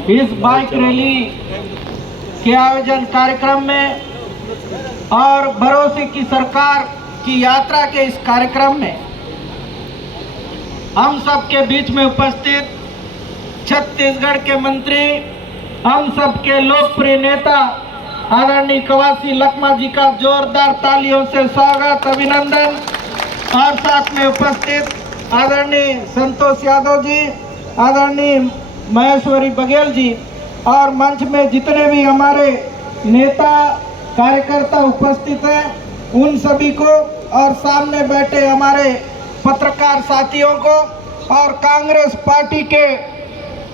इस bike rally के आयोजन कार्यक्रम में और भरोसे की सरकार की यात्रा के इस कार्यक्रम में हम सबके बीच में उपस्थित छत्तीसगढ़ के मंत्री, हम सबके लोकप्रिय नेता आदरणीय कवासी लखमा जी का जोरदार तालियों से स्वागत, अभिनंदन। और साथ में उपस्थित आदरणीय संतोष यादव जी, आदरणीय महेश्वरी बघेल जी और मंच में जितने भी हमारे नेता कार्यकर्ता उपस्थित हैं उन सभी को, और सामने बैठे हमारे पत्रकार साथियों को, और कांग्रेस पार्टी के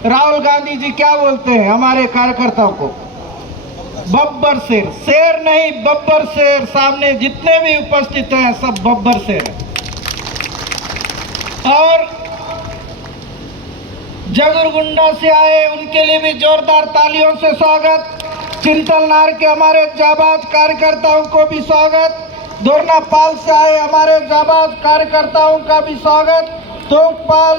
राहुल गांधी जी क्या बोलते हैं हमारे कार्यकर्ताओं को, बब्बर शेर, शेर नहीं बब्बर शेर। सामने जितने भी उपस्थित हैं सब बब्बर शेर हैं। और जगरगुंडा से आए उनके लिए भी जोरदार तालियों से स्वागत। चिंतलनार के हमारे जाबाज कार्यकर्ताओं को भी स्वागत। दोरनापाल से आए हमारे जाबाज कार्यकर्ताओं का भी स्वागत। तोंगपाल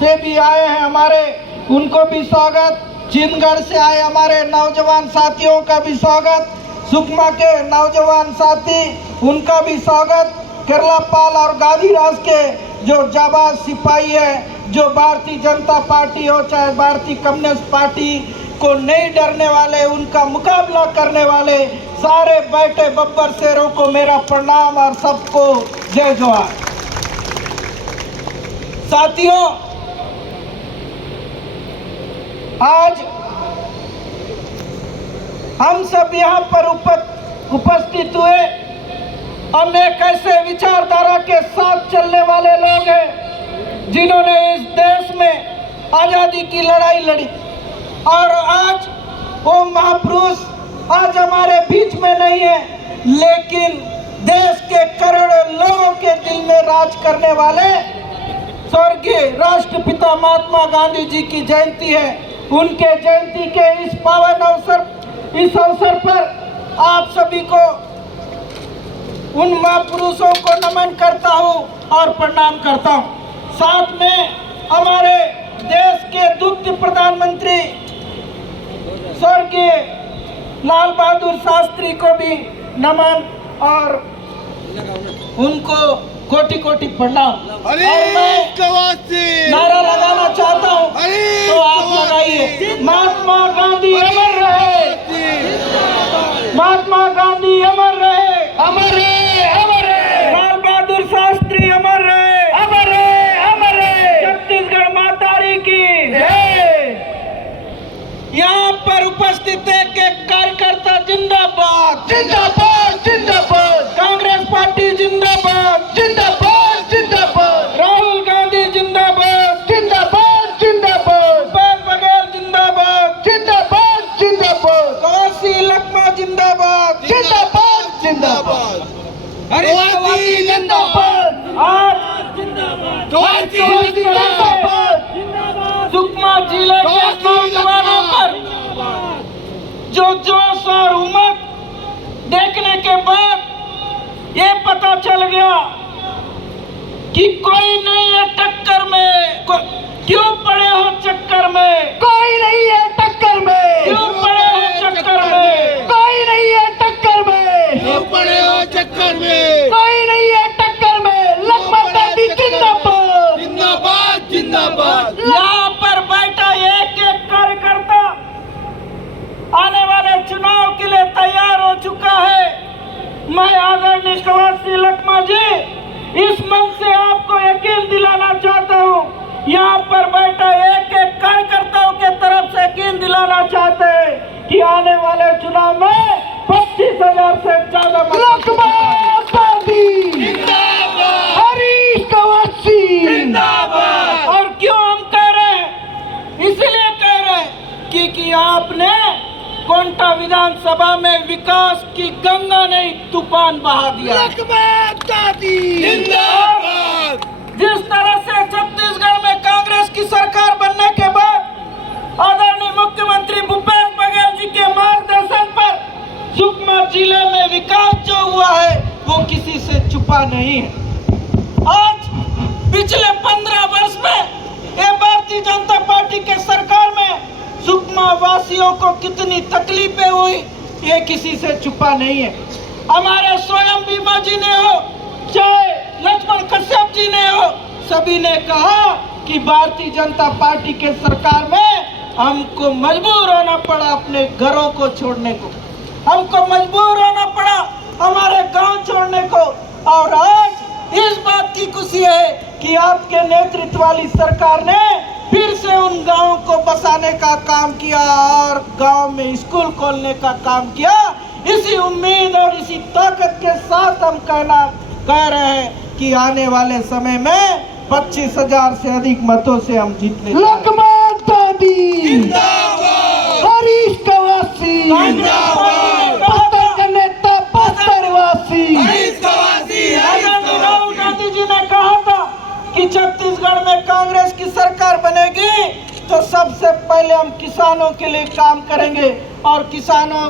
से भी आए हैं हमारे, उनको भी स्वागत। चिनगढ़ से आए हमारे नौजवान साथियों का भी स्वागत। सुकमा के नौजवान साथी, उनका भी स्वागत। केरलापाल और गाजीराज के जो जाबाज सिपाही है, जो भारतीय जनता पार्टी हो चाहे भारतीय कम्युनिस्ट पार्टी को नहीं डरने वाले, उनका मुकाबला करने वाले सारे बैठे बब्बर शेरों को मेरा प्रणाम और सबको जय जोहार। साथियों, आज हम सब यहाँ पर उपस्थित हुए, हम एक ऐसे विचारधारा के साथ चलने वाले लोग हैं जिन्होंने इस देश में आजादी की लड़ाई लड़ी, और आज वो महापुरुष आज हमारे बीच में नहीं है, लेकिन देश के करोड़ों लोगों के दिल में राज करने वाले स्वर्गीय राष्ट्रपिता महात्मा गांधी जी की जयंती है। उनके जयंती के इस पावन अवसर पर आप सभी को, उन महापुरुषों को नमन करता हूं और प्रणाम करता हूं। साथ में हमारे देश के द्वितीय प्रधानमंत्री स्वर्गीय लाल बहादुर शास्त्री को भी नमन और उनको कोटि कोटि प्रणाम। और मैं नारा लगाना चाहता हूँ, तो आप लगाइए, महात्मा गांधी अमर रहे, महात्मा गांधी अमर रहे, अमर रहे, अमर रहे, लाल बहादुर शास्त्री अमर रहे, अमर रहे, अमर रहे, छत्तीसगढ़ मातारी की जय। यहाँ पर उपस्थित एक कार्यकर्ता जिंदाबाद, जिंदाबाद, जिंदाबाद, कांग्रेस पार्टी जिंदाबाद, जिंदाबाद, जिंदाबाद, राहुल गांधी जिंदाबाद, जिंदाबाद, जिंदाबाद, भूपेश बघेल जिंदाबाद, जिंदाबाद, जिंदाबाद, कवासी लखमा जिंदाबाद, जिंदाबाद, जिंदाबाद, हरियाणवी जिंदाबाद, आज जिंदाबाद, सुकमा जिले के नौजवानों पर जो जोश और उमंग देखने के बाद ये पता चल गया कि कोई नहीं है टक्कर में। क्यों पड़े हो चक्कर में? कोई नहीं है टक्कर में। क्यों पड़े हो चक्कर में? कोई नहीं है टक्कर में। क्यों पड़े हो चक्कर में? कोई नहीं है टक्कर में। लखमा गांधी जिंदाबाद, जिंदाबाद, जिंदाबाद। यहाँ पर बैठा एक एक कार्यकर्ता आने वाले चुनाव के लिए तैयार हो चुका है। मैं आदरणीय कवासी लखमा जी, इस मंच से आपको यकीन दिलाना चाहता हूँ, यहाँ पर बैठा एक एक कार्यकर्ताओं के तरफ से यकीन दिलाना चाहते हैं कि आने वाले चुनाव में 25,000 से ज्यादा लखमा गांधी जिंदाबाद, हरीश कवासी जिंदाबाद। और क्यों हम कह रहे हैं? इसलिए कह रहे हैं कि आपने कोंटा विधानसभा में विकास की गंगा नहीं तूफान बहा दिया। जिंदाबाद। जिस तरह से छत्तीसगढ़ में कांग्रेस की सरकार बनने के बाद आदरणीय मुख्यमंत्री भूपेश बघेल जी के मार्गदर्शन पर सुकमा जिले में विकास जो हुआ है वो किसी से छुपा नहीं है। आज पिछले 15 वर्ष में भारतीय जनता पार्टी के सरकार में सुकमा वासियों को कितनी तकलीफें हुई ये किसी से छुपा नहीं है। हमारे स्वयं बीमा जी ने हो, चाहे लक्ष्मण कश्यप जी ने हो, सभी ने कहा कि भारतीय जनता पार्टी के सरकार में हमको मजबूर होना पड़ा अपने घरों को छोड़ने को, हमको मजबूर होना पड़ा हमारे गांव छोड़ने को। और आज इस बात की खुशी है कि आपके नेतृत्व वाली सरकार ने फिर से उन गांवों को बसाने का काम किया और गांव में स्कूल खोलने का काम किया। इसी उम्मीद और इसी ताकत के साथ हम कह रहे हैं कि आने वाले समय में 25,000 से अधिक मतों से हम जीतने। लक्ष्मण दादी हरीश कवासी बस्तर का नेता बस्तरवासी। राहुल गांधी जी ने कहा था कि छत्तीसगढ़ में कांग्रेस की सरकार बनेगी तो सबसे पहले हम किसानों के लिए काम करेंगे और किसानों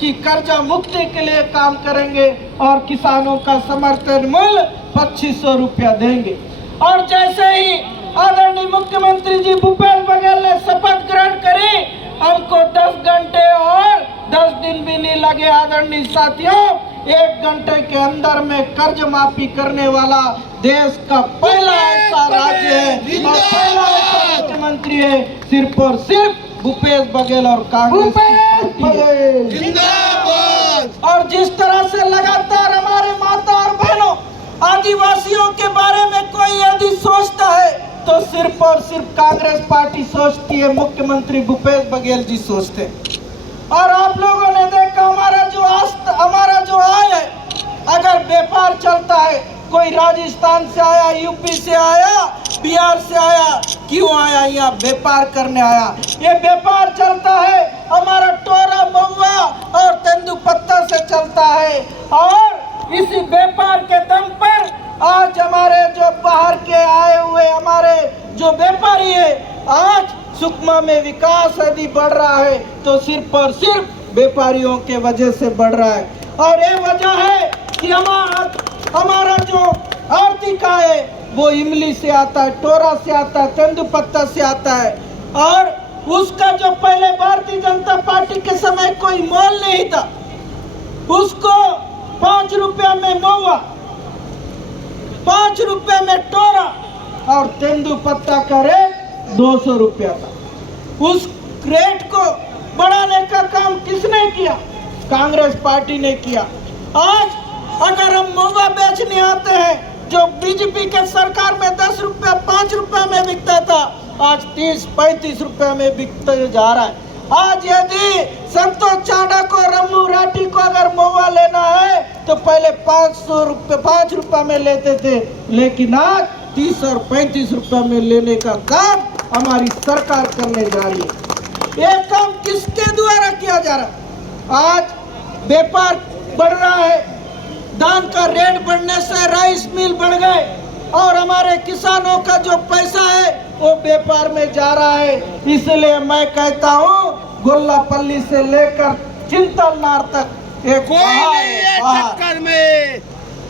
की कर्जा मुक्ति के लिए काम करेंगे और किसानों का समर्थन मूल्य 2500 रुपया देंगे। और जैसे ही आदरणीय मुख्यमंत्री जी भूपेश बघेल ने शपथ ग्रहण करी, हमको 10 घंटे और 10 दिन भी नहीं लगे आदरणीय साथियों। 1 घंटे के अंदर में कर्ज माफी करने वाला देश का पहला ऐसा राज्य है और पहला ऐसा मुख्यमंत्री है सिर्फ और सिर्फ भूपेश बघेल और कांग्रेस की पार्टी है। और जिस तरह से लगातार हमारे माता और बहनों आदिवासियों के बारे में कोई यदि सोचता है तो सिर्फ और सिर्फ कांग्रेस पार्टी सोचती है, मुख्यमंत्री भूपेश बघेल जी सोचते हैं। और आप लोगों ने देखा हमारा जो आय है, अगर व्यापार चलता है, कोई राजस्थान से आया, यूपी से आया, बिहार से आया, क्यों आया? यहाँ व्यापार करने आया। ये व्यापार चलता है हमारा टोरा, महुआ और तेंदुपत्ता से चलता है। और इसी व्यापार के दम पर आज हमारे जो बाहर के आए हुए हमारे जो व्यापारी है, आज सुकमा में विकास यदि बढ़ रहा है तो सिर्फ और सिर्फ व्यापारियों के वजह से बढ़ रहा है। और ये वजह है कि हमारा जो आर्थिक आय है वो इमली से आता है, टोरा से आता है, तेंदुपत्ता से आता है। और उसका जो पहले भारतीय जनता पार्टी के समय कोई मोल नहीं था, उसको 5 रुपया में महुआ, 5 रुपये में टोरा और तेंदुपत्ता का रेट 200 रुपया था। उस रेट को बढ़ाने का काम किसने किया? कांग्रेस पार्टी ने किया। आज अगर हम महुआ बेचने आते हैं, जो बीजेपी के सरकार में 10 रुपया 5 रुपया में बिकता था, आज 30-35 रुपया में बिकते जा रहा है। आज यदि संतोष चांडा को, रम्मू राठी को अगर महुआ लेना है तो पहले 5 रुपया में लेते थे, लेकिन आज 30 और 35 रुपया में लेने का काम हमारी सरकार करने जा रही है। ये काम किसके द्वारा किया जा रहा है? आज व्यापार बढ़ रहा है, धान का रेट बढ़ने से राइस मिल बढ़ गए और हमारे किसानों का जो पैसा है वो व्यापार में जा रहा है। इसलिए मैं कहता हूँ गोल्लापल्ली से लेकर चिंतलनार तक एक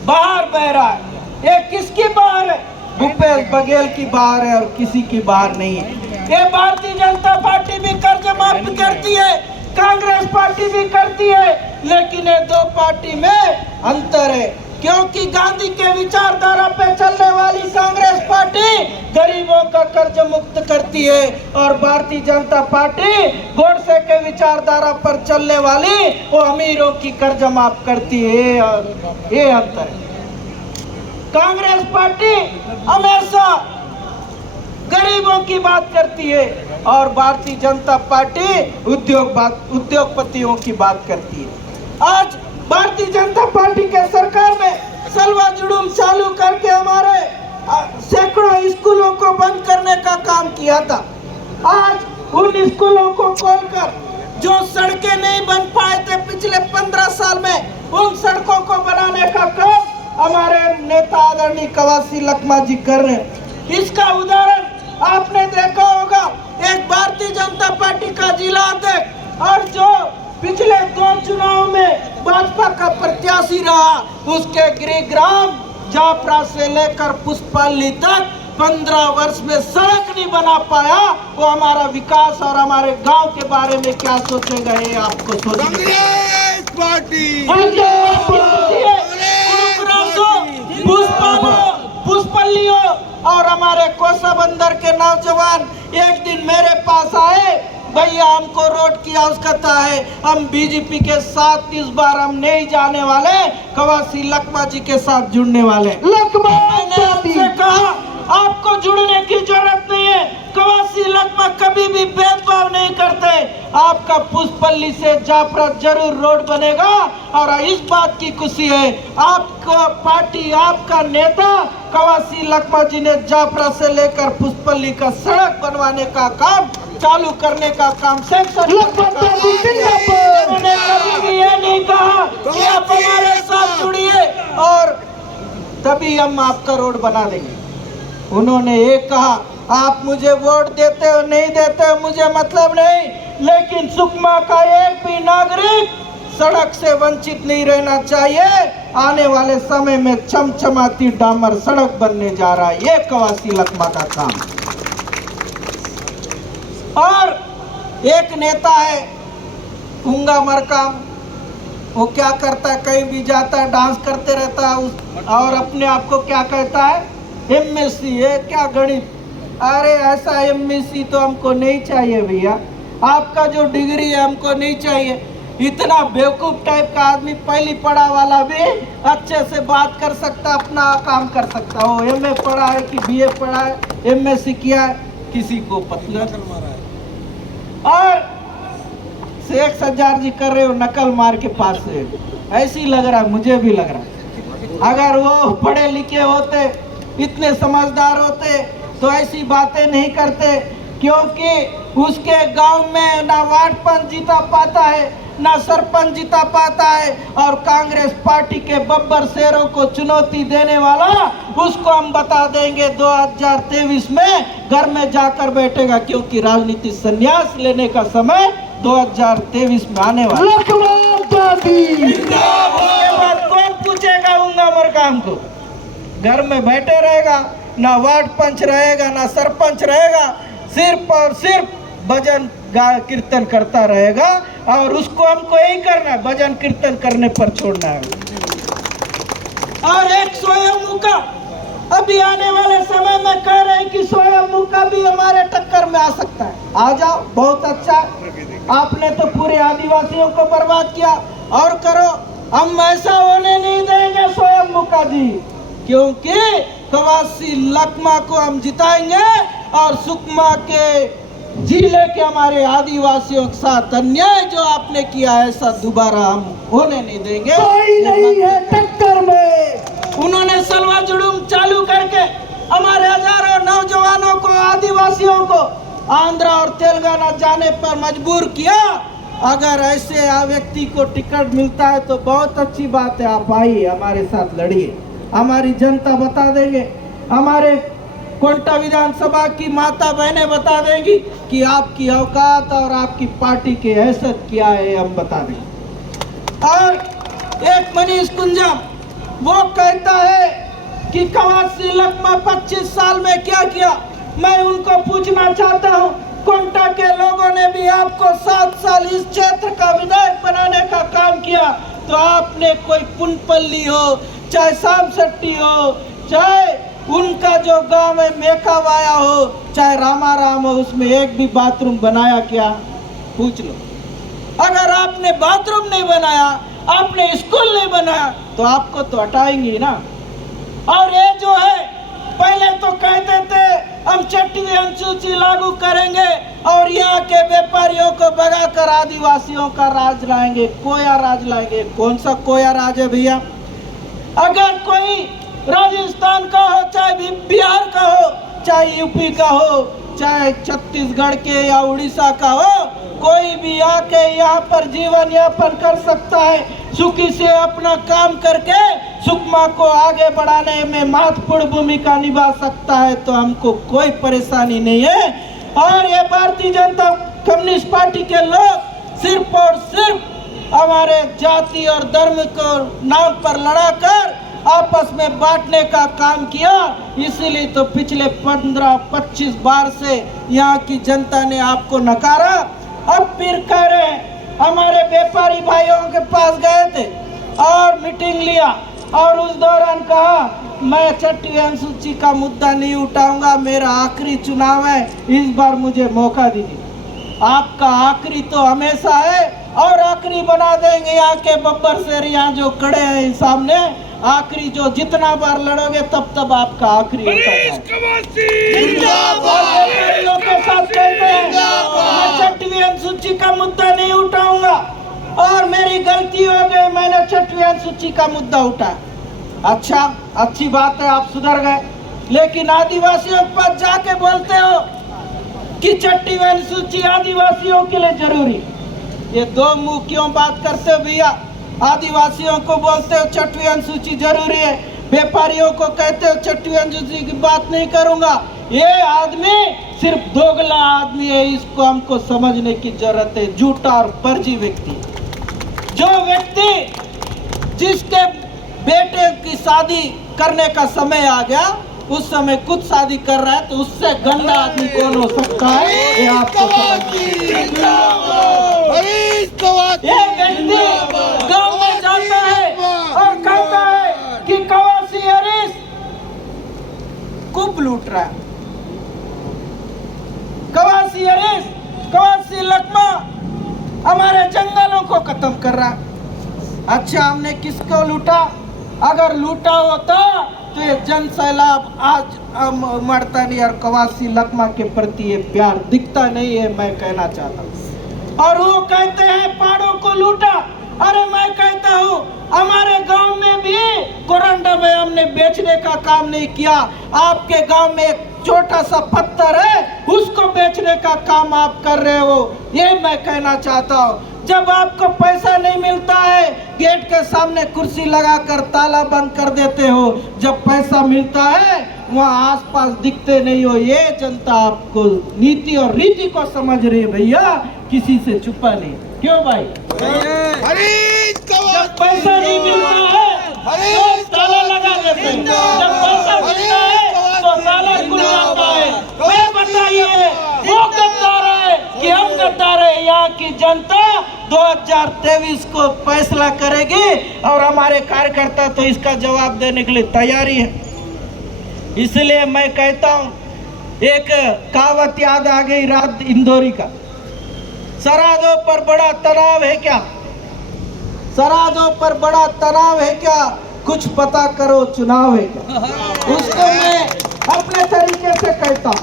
बाहर बह रहा है। ये किसकी बाहर है? भूपेश बघेल की बाहर है और किसी की बाहर नहीं है। ये भारतीय जनता पार्टी भी कर्ज माफी करती है, कांग्रेस पार्टी भी करती है, लेकिन ये दो पार्टी में अंतर है। क्योंकि गांधी के विचारधारा पे चलने वाली कांग्रेस पार्टी गरीबों का कर्ज मुक्त करती है और भारतीय जनता पार्टी गोडसे के विचारधारा पर चलने वाली वो अमीरों की कर्ज माफ करती है। और ये अंतर है। कांग्रेस पार्टी हमेशा गरीबों की बात करती है और भारतीय जनता पार्टी उद्योगपतियों की बात करती है। आज भारतीय जनता पार्टी के सरकार में सलवा जुलूम चालू करके हमारे सैकड़ों स्कूलों को बंद करने का काम किया था। आज उन स्कूलों को खोलकर जो सड़कें नहीं बन पाए थे पिछले 15 साल में, उन सड़कों को बनाने का काम हमारे नेता आदरणीय कवासी लखमा जी कर रहे हैं। इसका उदाहरण आपने देखा होगा, एक भारतीय जनता पार्टी का जिला अध्यक्ष और जो पिछले 2 चुनाव में भाजपा का प्रत्याशी रहा, उसके गृहग्राम जाफरा से लेकर पुष्पाली तक 15 वर्ष में सड़क नहीं बना पाया, वो हमारा विकास और हमारे गांव के बारे में क्या सोचेगा, ये आपको सोचना कांग्रेस पार्टी पुष्पल्लियों और हमारे कोसा बंदर के नौजवान एक दिन मेरे पास आए, भैया हमको रोड की आवश्यकता है, हम बीजेपी के साथ इस बार हम नहीं जाने वाले, कवासी लखमा जी के साथ जुड़ने वाले। मैंने उनसे कहा आपको जुड़ने की जरूरत नहीं है, कवासी लखमा कभी भी भेदभाव नहीं करते, आपका पुष्पल्ली से जाफरा जरूर रोड बनेगा। और इस बात की खुशी है आपका पार्टी, आपका नेता कवासी लखमा जी ने जाफरा से लेकर पुष्पल्ली का सड़क बनवाने का काम चालू करने का काम उन्होंने कभी भी ये नहीं कहा कि आप हमारे साथ जुड़िए और तभी हम आपका रोड बना देंगे। उन्होंने ये कहा आप मुझे वोट देते हो नहीं देते हो मुझे मतलब नहीं, लेकिन सुकमा का एक भी नागरिक सड़क से वंचित नहीं रहना चाहिए। आने वाले समय में चमचमाती डामर सड़क बनने जा रहा है, ये कवासी लखमा का काम। और एक नेता है उंगा मरकाम, वो क्या करता है, कहीं भी जाता है डांस करते रहता है और अपने आप को क्या कहता है, एमएससी है क्या गणित। अरे ऐसा एमएससी तो हमको नहीं चाहिए भैया, आपका जो डिग्री है हमको नहीं चाहिए। इतना बेवकूफ टाइप का आदमी पहली पढ़ा वाला भी अच्छे से बात कर सकता, अपना काम कर सकता हो। एमए पढ़ा है कि बीए पढ़ा है, एमएससी किया है, किसी को पता नहीं। और शेख सज्जार जी कर रहे हो नकल मार के पास से, ऐसी लग रहा है, मुझे भी लग रहा है। अगर वो पढ़े लिखे होते, इतने समझदार होते तो ऐसी बातें नहीं करते, क्योंकि उसके गांव में ना वार्ड पंच जीता पाता है ना सरपंच जीता पाता है, और कांग्रेस पार्टी के बब्बर शेरों को चुनौती देने वाला उसको हम बता देंगे 2023 में घर में जाकर बैठेगा, क्योंकि राजनीति संन्यास लेने का समय 2023 में आने वाला। उसके बाद कौन पूछेगा उंगा मरकाम को, घर में बैठे रहेगा, ना वार्ड पंच रहेगा ना सरपंच रहेगा, सिर्फ और सिर्फ भजन कीर्तन करता रहेगा। और उसको हमको यही करना है, भजन कीर्तन करने पर छोड़ना है। और एक स्वयं का अभी आने वाले समय में कह रहे हैं कि स्वयं का भी हमारे टक्कर में आ सकता है, आ जाओ, बहुत अच्छा। आपने तो पूरे आदिवासियों को बर्बाद किया, और करो, हम ऐसा होने नहीं देंगे स्वयं का जी, क्योंकि कवासी लखमा को हम जिताएंगे और सुकमा के जिले के हमारे आदिवासियों के साथ अन्याय जो आपने किया है ऐसा दोबारा हम होने नहीं देंगे। कोई नहीं है टक्कर में। उन्होंने सलवा जुलूम चालू करके हमारे हजारों नौजवानों को, आदिवासियों को आंध्रा और तेलंगाना जाने पर मजबूर किया। अगर ऐसे व्यक्ति को टिकट मिलता है तो बहुत अच्छी बात है, आप आइए हमारे साथ लड़िए, हमारी जनता बता देंगे, हमारे कोंटा विधानसभा की माता बहनें बता देंगी कि आपकी औकात और आपकी पार्टी की हैसियत क्या है, हम बता देंगे। और एक मनीष कुंजम वो कहता है कि कवासी लखमा 25 साल में क्या किया। मैं उनको पूछना चाहता हूँ, कोंटा के लोगों ने भी आपको 7 साल इस क्षेत्र का विधायक बनाने का काम किया, तो आपने कोई पुनपल्ली हो, चाहे सामसट्टी हो, चाहे उनका जो गांव में मेकावाया हो, चाहे रामाराम हो, उसमें एक भी बाथरूम बनाया क्या? पूछ लो। अगर आपने बाथरूम नहीं बनाया, आपने स्कूल नहीं बनाया, तो आपको तो हटाएंगे ना। और ये जो है, पहले तो कहते थे हम छठी अनुसूची लागू करेंगे और यहाँ के व्यापारियों को भगाकर आदिवासियों का राज लाएंगे, कोया राज लाएंगे। कौन सा कोया राज है भैया? अगर कोई राजस्थान का हो, चाहे बिहार का हो, चाहे यूपी का हो, चाहे छत्तीसगढ़ के या उड़ीसा का हो, कोई भी आके यहाँ पर जीवन यापन कर सकता है, सुखी से अपना काम करके सुकमा को आगे बढ़ाने में महत्वपूर्ण भूमिका निभा सकता है, तो हमको कोई परेशानी नहीं है। और ये भारतीय जनता कम्युनिस्ट पार्टी के लोग सिर्फ और सिर्फ हमारे जाति और धर्म को नाम पर लड़ाकर आपस में बांटने का काम किया, इसीलिए तो पिछले 15-25 बार से यहाँ की जनता ने आपको नकारा। अब फिर कह रहे हैं, हमारे व्यापारी भाइयों के पास गए थे और मीटिंग लिया और उस दौरान कहा मैं छठी अनुसूची का मुद्दा नहीं उठाऊंगा, मेरा आखिरी चुनाव है, इस बार मुझे मौका दीजिए। आपका आखिरी तो हमेशा है और आखिरी बना देंगे। यहाँ के बब्बर शेर यहाँ जो खड़े हैं सामने, आखिरी जो जितना बार लड़ोगे तब तब आपका आखिरी होता है। लोग के साथ कहते हैं मैं छठवीं अनुसूची का मुद्दा नहीं उठाऊंगा और मेरी गलती हो गई, मैंने छठवीं अनुसूची का मुद्दा उठाया। अच्छा, अच्छी बात है, आप सुधर गए, लेकिन आदिवासियों के पास जाके बोलते हो कि छठी अनुसूची आदिवासियों के लिए जरूरी। ये दो मुंह क्यों बात करते हो भैया? आदिवासियों को बोलते हो छठवीं अनुसूची जरूरी है, व्यापारियों को कहते हो छठवीं अनुसूची की बात नहीं करूंगा। ये आदमी सिर्फ दोगला आदमी है, इसको हमको समझने की जरूरत है। झूठा और फर्जी व्यक्ति, जो व्यक्ति जिसके बेटे की शादी करने का समय आ गया, उस समय खुद शादी कर रहा है, तो उससे गंदा आदमी कौन हो सकता है? ये आपको ये व्यक्ति गांव में जाता है और कहता है कि कवासी हरीश खूब लूट रहा है, कवासी हरीश, कवासी लकमा हमारे जंगलों को खत्म कर रहा है। अच्छा, हमने किसको लूटा? अगर लूटा होता तो ये जन सैलाब आज मरता नहीं और कवासी लकमा के प्रति ये प्यार दिखता नहीं है, मैं कहना चाहता हूँ। और वो कहते हैं पहाड़ों को लूटा, अरे मैं कहता हूँ हमारे गांव में भी कोरंडा में हमने बेचने का काम नहीं किया। आपके गांव में एक छोटा सा पत्थर है, उसको बेचने का काम आप कर रहे हो, ये मैं कहना चाहता हूँ। जब आपको पैसा नहीं मिलता है, गेट के सामने कुर्सी लगाकर ताला बंद कर देते हो, जब पैसा मिलता है वहाँ आसपास दिखते नहीं हो। ये जनता आपको नीति और रीति को समझ रही है भैया, किसी से छुपा नहीं। क्यों भाई? जब पैसा नहीं मिलता है तो ताला लगा देते हैं, जब पैसा मिलता है तो ताला खुल जाता है। मैं बताइए वो गद्दार है कि हम गद्दार है? यहाँ की जनता 2023 को फैसला करेगी और हमारे कार्यकर्ता तो इसका जवाब देने के लिए तैयारी है। इसलिए मैं कहता हूँ, एक कहावत याद आ गई रात इंदौरी का, सरहदों पर बड़ा तनाव है क्या, सरहदों पर बड़ा तनाव है क्या, कुछ पता करो चुनाव है क्या। उसको मैं अपने तरीके से कहता हूँ,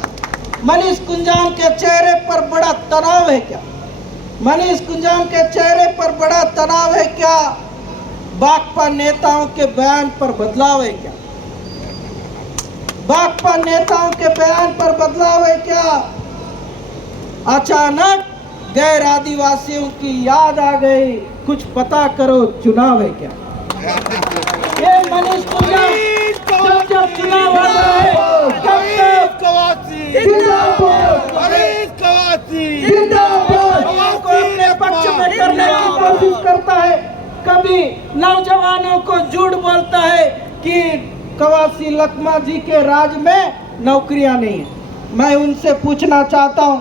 मनीष कुंजाम के चेहरे पर बड़ा तनाव है क्या, मनीष कुंजाम के चेहरे पर बड़ा तनाव है क्या, भाकपा नेताओं के बयान पर बदलाव है क्या, भाकपा नेताओं के बयान पर बदलाव है क्या। अचानक गैर आदिवासियों की याद आ गई, कुछ पता करो चुनाव है क्या। ये मनीष कुंजाम जब चुनाव आता है को अपने पक्ष में करने की कोशिश करता है, कभी नौजवानों को झूठ बोलता है कि कवासी लकमा जी के राज में नौकरियां नहीं है। मैं उनसे पूछना चाहता हूं,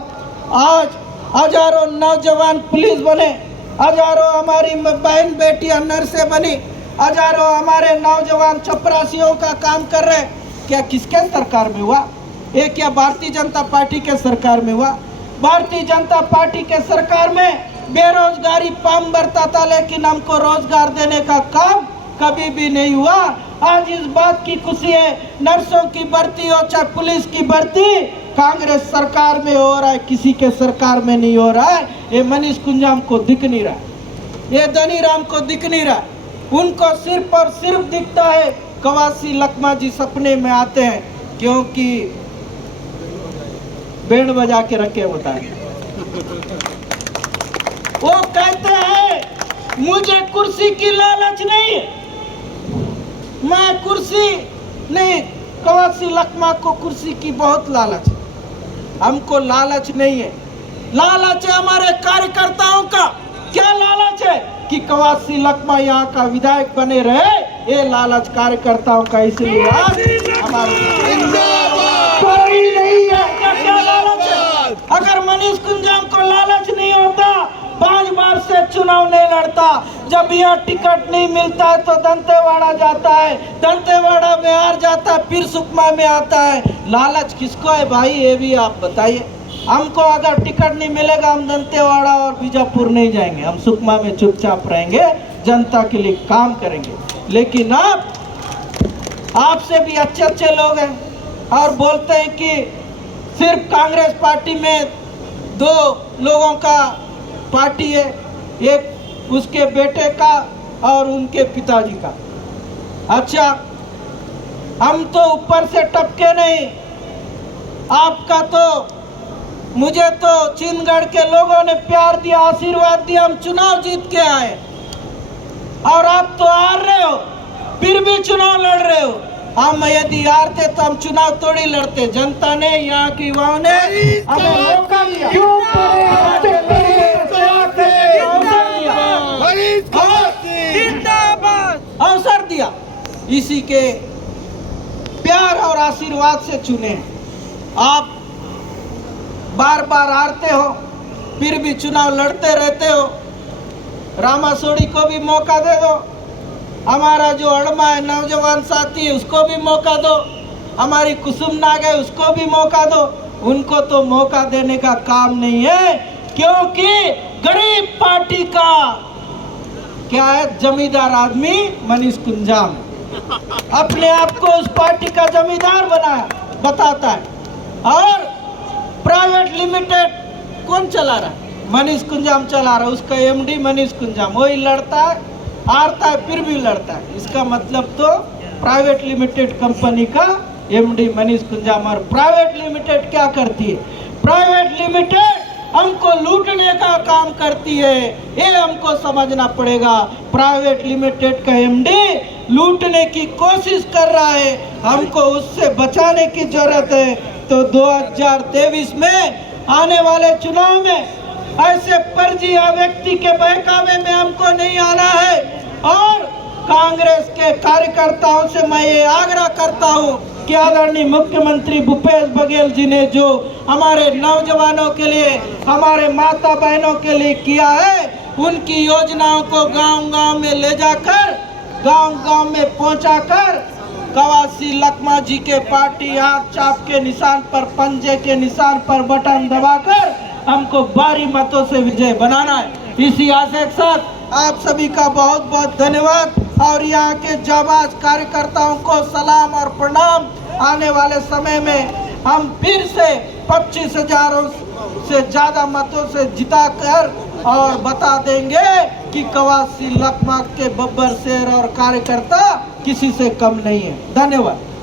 आज हजारों नौजवान पुलिस बने, हजारों हमारी बहन बेटियां नर्सें बनी, हजारों हमारे नौजवान चपरासियों का काम कर रहे, क्या किसके सरकार में हुआ? ये क्या भारतीय जनता पार्टी के सरकार में हुआ? भारतीय जनता पार्टी के सरकार में बेरोजगारी पाम बरता था, लेकिन हमको रोजगार देने का काम कभी भी नहीं हुआ। आज इस बात की खुशी है, नर्सों की भर्ती हो चाहे पुलिस की भर्ती कांग्रेस सरकार में हो रहा है, किसी के सरकार में नहीं हो रहा है। ये मनीष कुंजाम को दिख नहीं रहा, ये धनीराम को दिख नहीं रहा, उनको सिर्फ और सिर्फ दिखता है कवासी लकमा जी सपने में आते हैं, क्योंकि बैंड बजा के रखे होता है। वो कहते हैं मुझे कुर्सी की लालच नहीं है, मैं कुर्सी नहीं, कवासी लकमा को कुर्सी की बहुत लालच है, हमको लालच नहीं है। लालच है हमारे कार्यकर्ताओं का। क्या लालच है? कि कवासी लकमा यहाँ का विधायक बने रहे ये लालच कार्यकर्ताओं का, इसलिए आज हमारे कोई नहीं है। क्या लालच है? अगर मनीष कुंजाम को लालच नहीं होता 5 बार से चुनाव नहीं लड़ता। जब यहाँ टिकट नहीं मिलता है तो दंतेवाड़ा जाता है, दंतेवाड़ा में हार जाता है, फिर सुकमा में आता है। लालच किसको है भाई, ये भी आप बताइए। हमको अगर टिकट नहीं मिलेगा हम दंतेवाड़ा और बीजापुर नहीं जाएंगे, हम सुकमा में चुपचाप रहेंगे, जनता के लिए काम करेंगे। लेकिन आपसे भी अच्छे अच्छे लोग हैं और बोलते हैं कि सिर्फ कांग्रेस पार्टी में 2 लोगों का पार्टी है, एक उसके बेटे का और उनके पिताजी का। अच्छा, हम तो ऊपर से टपके नहीं, आपका तो, मुझे तो चिंदगढ़ के लोगों ने प्यार दिया, आशीर्वाद दिया, हम चुनाव जीत के आए और आप तो हार रहे हो, फिर भी चुनाव लड़ रहे हो। हम यदि हारते तो हम चुनाव थोड़ी लड़ते, जनता ने, यहाँ की युवाओं ने हमें मौका दिया, अवसर दिया, इसी के प्यार और आशीर्वाद से चुने। आप बार बार हारते हो फिर भी चुनाव लड़ते रहते हो। रामा सोडी को भी मौका दे दो, हमारा जो अड़मा है नौजवान साथी है उसको भी मौका दो, हमारी कुसुम नाग है उसको भी मौका दो। उनको तो मौका देने का काम नहीं है, क्योंकि गरीब पार्टी का क्या है, जमींदार आदमी मनीष कुंजाम अपने आप को उस पार्टी का जमींदार बताता है। और प्राइवेट लिमिटेड कौन चला रहा है, मनीष कुंजाम चला रहा है, उसका एमडी मनीष कुंजाम, वही लड़ता है, हारता है फिर भी लड़ता है। इसका मतलब तो प्राइवेट लिमिटेड कंपनी का एमडी मनीष कुंजाम। और प्राइवेट लिमिटेड क्या करती है, प्राइवेट लिमिटेड हमको लूटने का काम करती है, ये हमको समझना पड़ेगा। प्राइवेट लिमिटेड का एमडी लूटने की कोशिश कर रहा है, हमको उससे बचाने की जरूरत है। तो 2023 में आने वाले चुनाव में ऐसे फर्जी व्यक्ति के बहकावे में हमको नहीं आना है। और कांग्रेस के कार्यकर्ताओं से मैं ये आग्रह करता हूँ कि आदरणीय मुख्यमंत्री भूपेश बघेल जी ने जो हमारे नौजवानों के लिए, हमारे माता बहनों के लिए किया है, उनकी योजनाओं को गांव-गांव में ले जाकर, गांव-गांव में पहुंचाकर कवासी लखमा जी के पार्टी हाथ चाप के निशान पर, पंजे के निशान पर बटन दबाकर हमको भारी मतों से विजय बनाना है। इसी आशय के साथ आप सभी का बहुत बहुत धन्यवाद और यहाँ के जाबाज कार्यकर्ताओं को सलाम और प्रणाम। आने वाले समय में हम फिर से 25,000 से ज़्यादा मतों से जिताकर और बता देंगे कि कवासी लखमा के बब्बर शेर और कार्यकर्ता किसी से कम नहीं है। धन्यवाद।